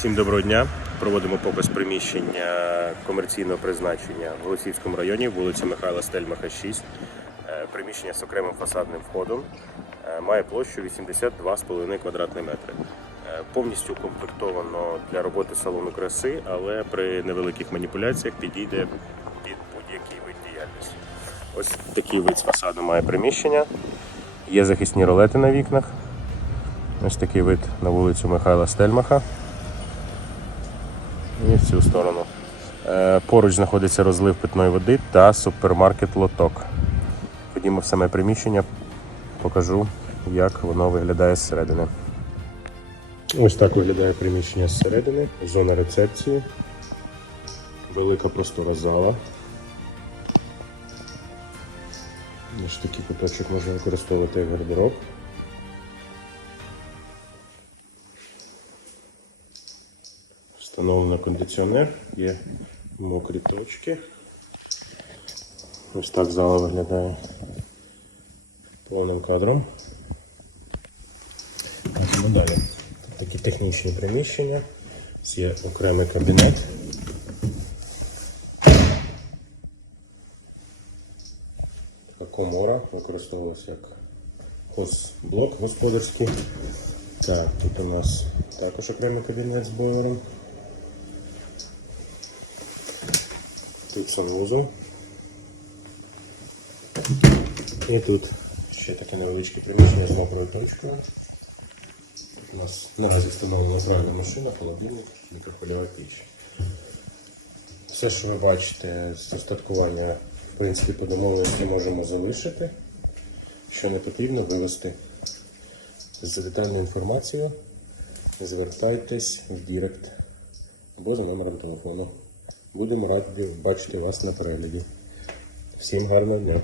Всім доброго дня. Проводимо показ приміщення комерційного призначення в Голосівському районі, вулиця Михайла Стельмаха, 6. Е, Приміщення з окремим фасадним входом. Е, Має площу 82,5 квадратні метри. Е, Повністю укомплектовано для роботи салону краси, але при невеликих маніпуляціях підійде під будь-який вид діяльності. Ось такий вид з фасаду має приміщення. Є захисні ролети на вікнах. Ось такий вид на вулицю Михайла Стельмаха. І в цю сторону. Е, Поруч знаходиться розлив питної води та супермаркет Лоток. Ходімо в саме приміщення, покажу, як воно виглядає зсередини. Ось так виглядає приміщення зсередини, зона рецепції, велика простора зала. Ось такий куточок можна використовувати як гардероб. Встановлено кондиціонер, є мокрі точки. Ось так зала виглядає повним кадром. Йдемо далі. Такі технічні приміщення. Ось Є окремий кабінет. Така комора використовувалася як хозблок господарський. Так, тут у нас також окремий кабінет з бойлером. Тут санвузол. І тут ще таке невеличке приміщення з мокрою точкою. У нас наразі встановлена пральна машина, холодильник, мікрохвильова піч. Все, що ви бачите з устаткування, в принципі, по домовленості можемо залишити. Що не потрібно, вивести. За детальною інформацією звертайтесь в Дірект або за номером телефону. Будемо раді бачити вас на перегляді. Всім гарного дня!